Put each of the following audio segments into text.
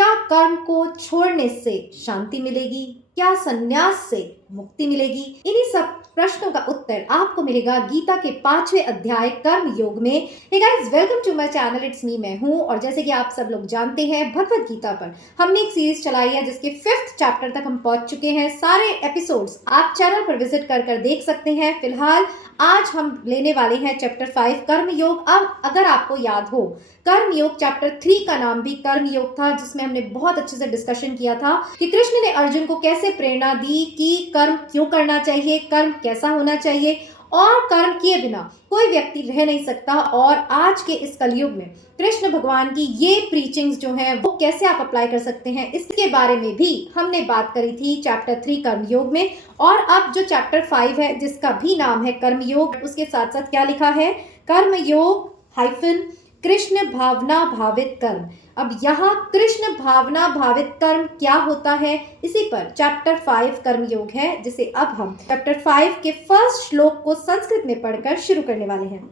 क्या कर्म को छोड़ने से शांति मिलेगी? क्या संन्यास से मुक्ति मिलेगी? इन्हीं सब प्रश्नों का उत्तर आपको मिलेगा गीता के 5वें अध्याय कर्म योग में। Hey guys, welcome to my channel, it's me, मैं हूँ। और जैसे कि आप सब लोग जानते हैं, भगवत गीता पर हमने एक सीरीज चलाई है जिसके 5th चैप्टर तक हम पहुंच चुके हैं। सारे एपिसोड्स आप चैनल पर विजिट कर देख सकते हैं। फिलहाल आज हम लेने वाले हैं चैप्टर 5 कर्म योग। अब अगर आपको याद हो, कर्म योग चैप्टर 3 का नाम भी कर्म योग था, जिसमें हमने बहुत अच्छे से डिस्कशन किया था कि कृष्ण ने अर्जुन को कैसे प्रेरणा दी कि कर्म क्यों करना चाहिए, कर्म कैसा होना चाहिए और कर्म किए बिना कोई व्यक्ति रह नहीं सकता। और आज के इस कलयुग में कृष्ण भगवान की ये प्रीचिंग्स जो हैं वो कैसे आप अप्लाई कर सकते हैं, इसके बारे में भी हमने बात करी थी चैप्टर 3 कर्मयोग में। और अब जो चैप्टर 5 है, जिसका भी नाम है कर्मयोग, उसके साथ साथ क्या लिखा है? कर्मयोग हाइफन कृष्ण भावना भावित कर्म। अब यहाँ कृष्ण भावना भावित कर्म क्या होता है, इसी पर चैप्टर 5 कर्मयोग है, जिसे अब हम चैप्टर 5 के फर्स्ट श्लोक को संस्कृत में पढ़कर शुरू करने वाले हैं।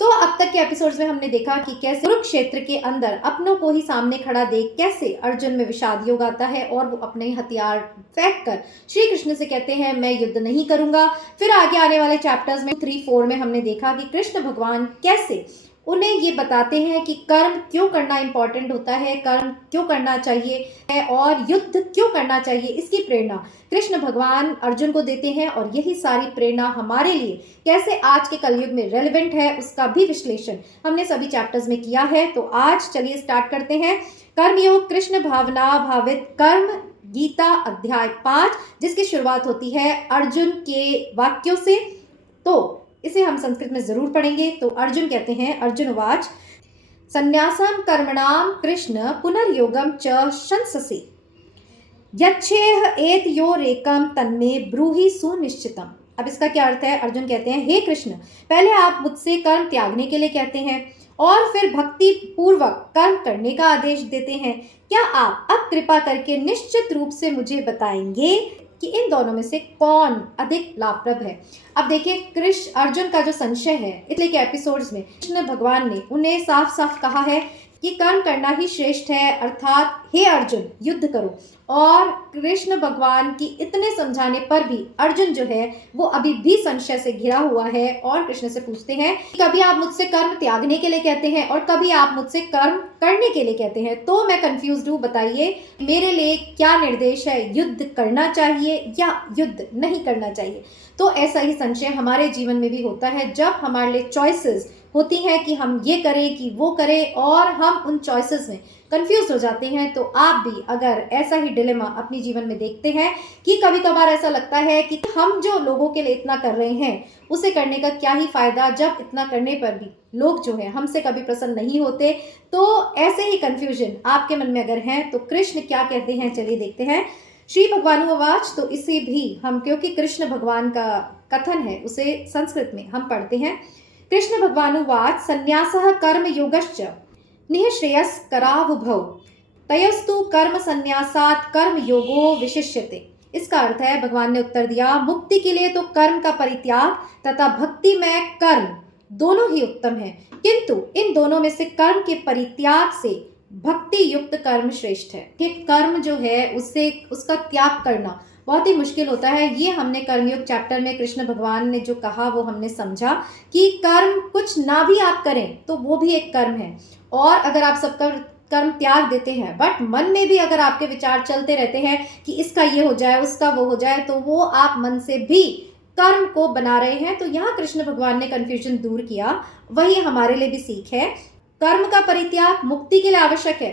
तो अब तक के एपिसोड्स में हमने देखा कि कैसे कुरुक्षेत्र के अंदर अपनों को ही सामने खड़ा देख कैसे अर्जुन में विषाद योग आता है और वो अपने हथियार फेंक कर श्री कृष्ण से कहते हैं मैं युद्ध नहीं करूंगा। फिर आगे आने वाले चैप्टर्स में 3-4 में हमने देखा कि कृष्ण भगवान कैसे उन्हें ये बताते हैं कि कर्म क्यों करना इंपॉर्टेंट होता है, कर्म क्यों करना चाहिए है और युद्ध क्यों करना चाहिए, इसकी प्रेरणा कृष्ण भगवान अर्जुन को देते हैं। और यही सारी प्रेरणा हमारे लिए कैसे आज के कलयुग में रेलेवेंट है, उसका भी विश्लेषण हमने सभी चैप्टर्स में किया है। तो आज चलिए स्टार्ट करते हैं कर्मयोग कृष्ण भावना भावित कर्म, गीता अध्याय 5, जिसकी शुरुआत होती है अर्जुन के वाक्यों से। तो इसे हम संस्कृत में जरूर पढ़ेंगे। तो अर्जुन कहते हैं, अर्जुन उवाच संन्यासं कर्मणां कृष्ण पुनर्योगं च शंससि यच्छेह एतयोरेकं तन्मे ब्रूहि सुनिश्चितम्। अब इसका क्या अर्थ है? अर्जुन कहते हैं, हे कृष्ण, पहले आप मुझसे कर्म त्यागने के लिए कहते हैं और फिर भक्ति पूर्वक कर्म करने का आदेश देते हैं। क्या आप अब कृपा करके निश्चित रूप से मुझे बताएंगे कि इन दोनों में से कौन अधिक लाभप्रद है? अब देखिए, कृष्ण अर्जुन का जो संशय है, इसलिए के एपिसोड्स में कृष्ण भगवान ने उन्हें साफ साफ कहा है कि कर्म करना ही श्रेष्ठ है, अर्थात हे अर्जुन युद्ध करो। और कृष्ण भगवान की इतने समझाने पर भी अर्जुन जो है वो अभी भी संशय से घिरा हुआ है और कृष्ण से पूछते हैं, कभी आप मुझसे कर्म त्यागने के लिए कहते हैं और कभी आप मुझसे कर्म करने के लिए कहते हैं, तो मैं कंफ्यूज्ड हूँ, बताइए मेरे लिए क्या निर्देश है, युद्ध करना चाहिए या युद्ध नहीं करना चाहिए? तो ऐसा ही संशय हमारे जीवन में भी होता है जब हमारे लिए चॉइसेस होती हैं कि हम ये करें कि वो करें और हम उन चॉइसेस में कंफ्यूज हो जाते हैं। तो आप भी अगर ऐसा ही डिलेमा अपने जीवन में देखते हैं कि कभी कभार ऐसा लगता है कि हम जो लोगों के लिए इतना कर रहे हैं उसे करने का क्या ही फायदा, जब इतना करने पर भी लोग जो है हमसे कभी प्रसन्न नहीं होते। तो ऐसे ही कंफ्यूजन आपके मन में अगर है तो कृष्ण क्या कहते हैं, चलिए देखते हैं। श्री भगवानुवाच, तो इसे भी हम, क्योंकि कृष्ण भगवान का कथन है, उसे संस्कृत में हम पढ़ते हैं। कृष्ण भगवानुवाच संन्यासः कर्म योगश्च निःश्रेयस्करावुभौ तयोस्तु कर्म संन्यासात् कर्म योगो विशिष्यते। इसका अर्थ है, भगवान ने उत्तर दिया, मुक्ति के लिए तो कर्म का परित्याग तथा भक्ति में कर्म दोनों ही उत्तम है, किंतु इन दोनों में से कर्म के परित्याग से भक्ति युक्त कर्म श्रेष्ठ है। कि कर्म जो है उससे उसका त्याग करना बहुत ही मुश्किल होता है। ये हमने कर्मयोग चैप्टर में कृष्ण भगवान ने जो कहा वो हमने समझा कि कर्म कुछ ना भी आप करें तो वो भी एक कर्म है। और अगर आप सबका कर्म त्याग देते हैं बट मन में भी अगर आपके विचार चलते रहते हैं कि इसका ये हो जाए उसका वो हो जाए, तो वो आप मन से भी कर्म को बना रहे हैं। तो यहाँ कृष्ण भगवान ने कंफ्यूजन दूर किया, वही हमारे लिए भी सीख है। कर्म का परित्याग मुक्ति के लिए आवश्यक है,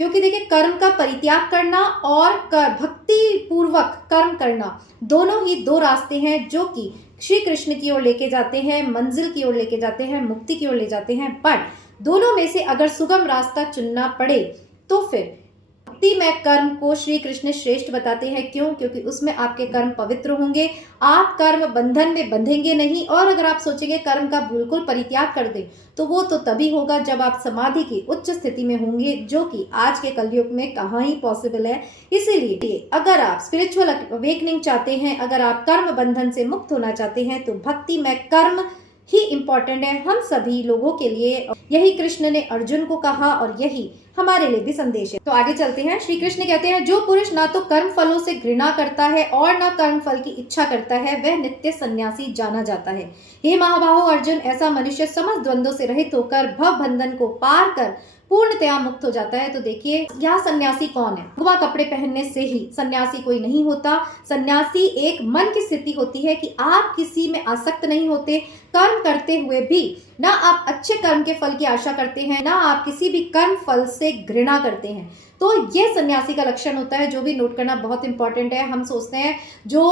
क्योंकि देखिए कर्म का परित्याग करना और भक्ति पूर्वक कर्म करना दोनों ही दो रास्ते हैं जो कि श्री कृष्ण की ओर लेके जाते हैं, मंजिल की ओर लेके जाते हैं, मुक्ति की ओर ले जाते हैं। बट दोनों में से अगर सुगम रास्ता चुनना पड़े तो फिर भक्ति में कर्म को श्री कृष्ण श्रेष्ठ बताते हैं। क्यों? क्योंकि उसमें आपके कर्म पवित्र होंगे, आप कर्म बंधन में बंधेंगे नहीं। और अगर आप सोचेंगे कर्म का बिल्कुल परित्याग कर दें तो वो तो तभी होगा जब आप समाधि की उच्च स्थिति में होंगे, जो कि आज के कलयुग में कहाँ ही पॉसिबल है। इसीलिए अगर आप स्पिरिचुअल अवेकनिंग चाहते हैं, अगर आप कर्म बंधन से मुक्त होना चाहते हैं, तो भक्ति में कर्म ही इम्पोर्टेंट है हम सभी लोगों के लिए। यही कृष्ण ने अर्जुन को कहा और यही हमारे लिए भी संदेश है। तो आगे चलते हैं। श्री कृष्ण कहते हैं, जो पुरुष ना तो कर्म फलों से घृणा करता है और ना कर्म फल की इच्छा करता है, वह नित्य सन्यासी जाना जाता है। हे महाबाहो अर्जुन, ऐसा मनुष्य समस्त द्वंद्वों से रहित होकर भव बंधन को पार कर पूर्णतया मुक्त हो जाता है। तो देखिए यह सन्यासी कौन है? भगवा कपड़े पहनने से ही सन्यासी कोई नहीं होता। सन्यासी एक मन की स्थिति होती है कि आप किसी में आसक्त नहीं होते, कर्म करते हुए भी ना आप अच्छे कर्म के फल की आशा करते हैं, ना आप किसी भी कर्म फल से घृणा करते हैं। तो ये सन्यासी का लक्षण होता है, जो भी नोट करना बहुत इंपॉर्टेंट है। हम सोचते हैं जो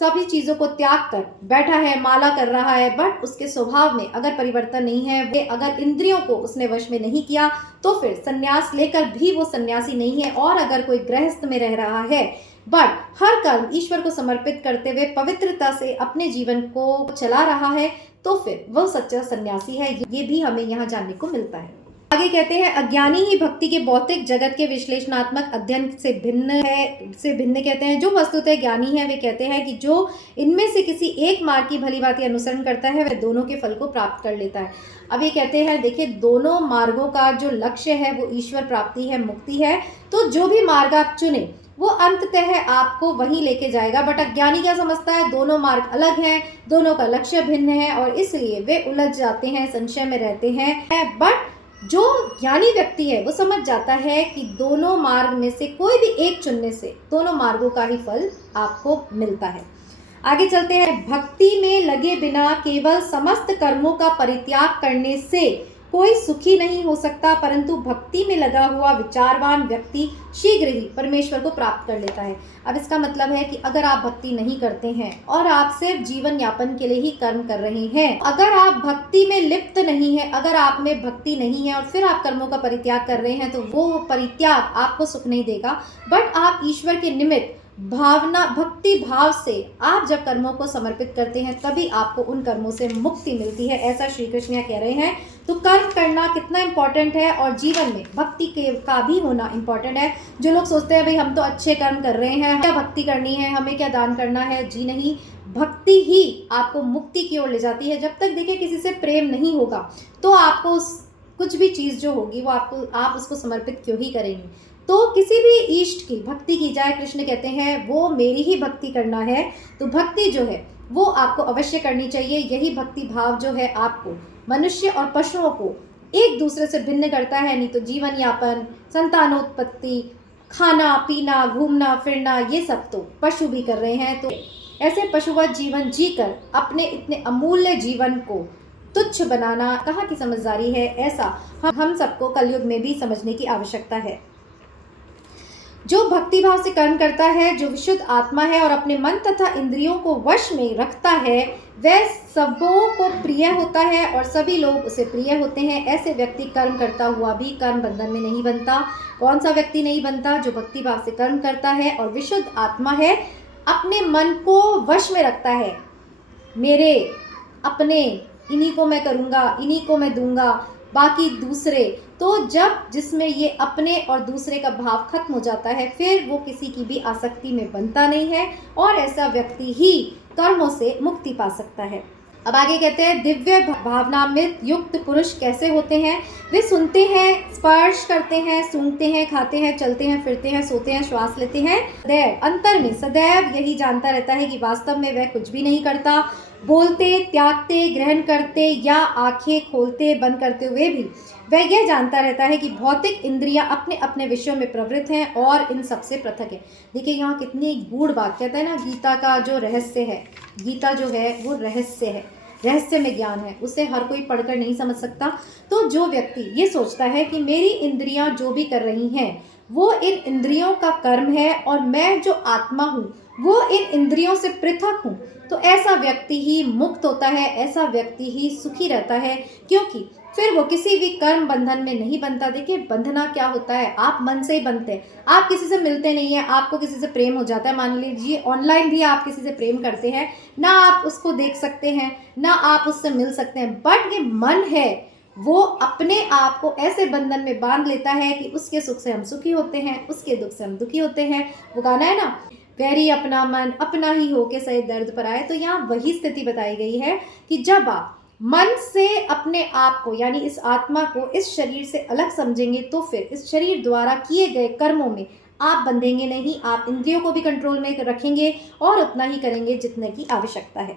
सभी चीजों को त्याग कर बैठा है, माला कर रहा है, बट उसके स्वभाव में अगर परिवर्तन नहीं है, वे अगर इंद्रियों को उसने वश में नहीं किया, तो फिर सन्यास लेकर भी वो सन्यासी नहीं है। और अगर कोई गृहस्थ में रह रहा है बट हर कर्म ईश्वर को समर्पित करते हुए पवित्रता से अपने जीवन को चला रहा है, तो फिर वह सच्चा सन्यासी है। ये भी हमें यहाँ जानने को मिलता है। आगे कहते हैं, अज्ञानी ही भक्ति के भौतिक जगत के विश्लेषणात्मक अध्ययन से भिन्न कहते हैं। जो वस्तुतः ज्ञानी है वे कहते हैं कि जो इनमें से किसी एक मार्ग की भली भांति अनुसरण करता है वह दोनों के फल को प्राप्त कर लेता है। अब ये कहते हैं, देखिए दोनों मार्गों का जो लक्ष्य है वो ईश्वर प्राप्ति है, मुक्ति है। तो जो भी मार्ग आप चुने वो अंततः आपको वहीं लेके जाएगा। बट अज्ञानी क्या समझता है? दोनों मार्ग अलग हैं, दोनों का लक्ष्य भिन्न है और इसलिए वे उलझ जाते हैं, संशय में रहते हैं। बट जो ज्ञानी व्यक्ति है वो समझ जाता है कि दोनों मार्ग में से कोई भी एक चुनने से दोनों मार्गों का ही फल आपको मिलता है। आगे चलते हैं। भक्ति में लगे बिना केवल समस्त कर्मों का परित्याग करने से कोई सुखी नहीं हो सकता, परंतु भक्ति में लगा हुआ विचारवान व्यक्ति शीघ्र ही परमेश्वर को प्राप्त कर लेता है। अब इसका मतलब है कि अगर आप भक्ति नहीं करते हैं और आप सिर्फ जीवन यापन के लिए ही कर्म कर रहे हैं, अगर आप भक्ति में लिप्त नहीं है, अगर आप में भक्ति नहीं है और फिर आप कर्मों का परित्याग कर रहे हैं, तो वो परित्याग आपको सुख नहीं देगा। बट आप ईश्वर के निमित्त भावना भक्ति भाव से आप जब कर्मों को समर्पित करते हैं तभी आपको उन कर्मों से मुक्ति मिलती है, ऐसा श्री कृष्ण यहाँ कह रहे हैं। तो कर्म करना कितना इम्पोर्टेंट है और जीवन में भक्ति का भी होना इम्पोर्टेंट है। जो लोग सोचते हैं भाई हम तो अच्छे कर्म कर रहे हैं, क्या भक्ति करनी है, हमें क्या दान करना है, जी नहीं, भक्ति ही आपको मुक्ति की ओर ले जाती है। जब तक देखिए किसी से प्रेम नहीं होगा तो आपको कुछ भी चीज़ जो होगी वो आप उसको समर्पित क्यों ही करेंगे। तो किसी भी इष्ट की भक्ति की जाए, कृष्ण कहते हैं वो मेरी ही भक्ति करना है। तो भक्ति जो है वो आपको अवश्य करनी चाहिए। यही भक्ति भाव जो है आपको मनुष्य और पशुओं को एक दूसरे से भिन्न करता है। नहीं तो जीवन यापन, संतानोत्पत्ति, खाना पीना, घूमना फिरना, ये सब तो पशु भी कर रहे हैं। तो ऐसे पशुवत जीवन जीकर अपने इतने अमूल्य जीवन को तुच्छ बनाना कहाँ की समझदारी है, ऐसा हम सबको कलयुग में भी समझने की आवश्यकता है। जो भक्ति भाव से कर्म करता है, जो विशुद्ध आत्मा है और अपने मन तथा इंद्रियों को वश में रखता है, वह सबों को प्रिय होता है और सभी लोग उसे प्रिय होते हैं। ऐसे व्यक्ति कर्म करता हुआ भी कर्म बंधन में नहीं बनता। कौन सा व्यक्ति नहीं बनता? जो भक्ति भाव से कर्म करता है और विशुद्ध आत्मा है, अपने मन को वश में रखता है। मेरे अपने, इन्हीं को मैं करूँगा, इन्हीं को मैं दूंगा, बाकी दूसरे। तो जब जिसमें ये अपने और दूसरे का भाव खत्म हो जाता है, फिर वो किसी की भी आसक्ति में बनता नहीं है और ऐसा व्यक्ति ही कर्मों से मुक्ति पा सकता है। अब आगे कहते हैं, दिव्य भावनामृत युक्त पुरुष कैसे होते हैं? वे सुनते हैं, स्पर्श करते हैं, सूंघते हैं, खाते हैं, चलते हैं, फिरते हैं, सोते हैं, श्वास लेते हैं, सदैव अंतर में सदैव यही जानता रहता है कि वास्तव में वह कुछ भी नहीं करता। बोलते, त्यागते, ग्रहण करते या आंखें खोलते बंद करते हुए भी वह यह जानता रहता है कि भौतिक इंद्रियां अपने अपने विषयों में प्रवृत्त हैं और इन सबसे पृथक है। देखिए यहाँ कितनी गूढ़ बात, कहता है ना, गीता का जो रहस्य है, गीता जो है वो रहस्य है, रहस्य में ज्ञान है, उसे हर कोई पढ़कर नहीं समझ सकता। तो जो व्यक्ति ये सोचता है कि मेरी इंद्रियां जो भी कर रही हैं वो इन इंद्रियों का कर्म है और मैं जो आत्मा हूँ वो इन इंद्रियों से पृथक हूँ, तो ऐसा व्यक्ति ही मुक्त होता है, ऐसा व्यक्ति ही सुखी रहता है, क्योंकि फिर वो किसी भी कर्म बंधन में नहीं बनता। देखिए बंधना क्या होता है, आप मन से ही बनते हैं, आप किसी से मिलते नहीं हैं, आपको किसी से प्रेम हो जाता है। मान लीजिए ऑनलाइन भी आप किसी से प्रेम करते हैं, ना आप उसको देख सकते हैं ना आप उससे मिल सकते हैं, बट ये मन है वो अपने आप को ऐसे बंधन में बांध लेता है कि उसके सुख से हम सुखी होते हैं, उसके दुख से हम दुखी होते हैं। वो गाना है ना, वैरी अपना मन अपना ही हो के सहे दर्द पर आए। तो यहाँ वही स्थिति बताई गई है कि जब आप मन से अपने आप को यानी इस आत्मा को इस शरीर से अलग समझेंगे तो फिर इस शरीर द्वारा किए गए कर्मों में आप बंधेंगे नहीं, आप इंद्रियों को भी कंट्रोल में रखेंगे और उतना ही करेंगे जितने की आवश्यकता है।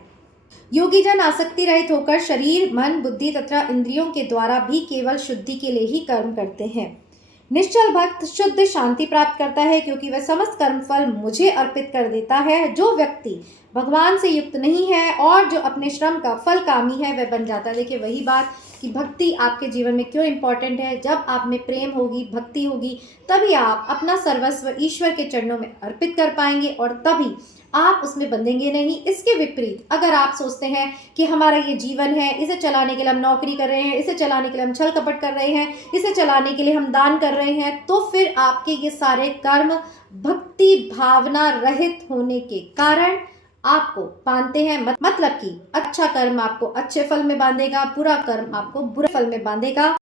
योगी जन आसक्ति रहित होकर शरीर, मन, बुद्धि तथा इंद्रियों के द्वारा भी केवल शुद्धि के लिए ही कर्म करते हैं। निश्चल भक्त शुद्ध शांति प्राप्त करता है क्योंकि वह समस्त कर्म फल मुझे अर्पित कर देता है। जो व्यक्ति भगवान से युक्त नहीं है और जो अपने श्रम का फल कामी है वह बन जाता है। देखिए वही बात कि भक्ति आपके जीवन में क्यों इंपॉर्टेंट है। जब आप में प्रेम होगी, भक्ति होगी, तभी आप अपना सर्वस्व ईश्वर के चरणों में अर्पित कर पाएंगे और तभी आप उसमें बंधेंगे नहीं। इसके विपरीत अगर आप सोचते हैं कि हमारा ये जीवन है, इसे चलाने के लिए हम नौकरी कर रहे हैं, इसे चलाने के लिए हम छल कपट कर रहे हैं, इसे चलाने के लिए हम दान कर रहे हैं, तो फिर आपके ये सारे कर्म भक्ति भावना रहित होने के कारण आपको बांधते हैं। मतलब कि अच्छा कर्म आपको अच्छे फल में बांधेगा, बुरा कर्म आपको बुरे फल में बांधेगा।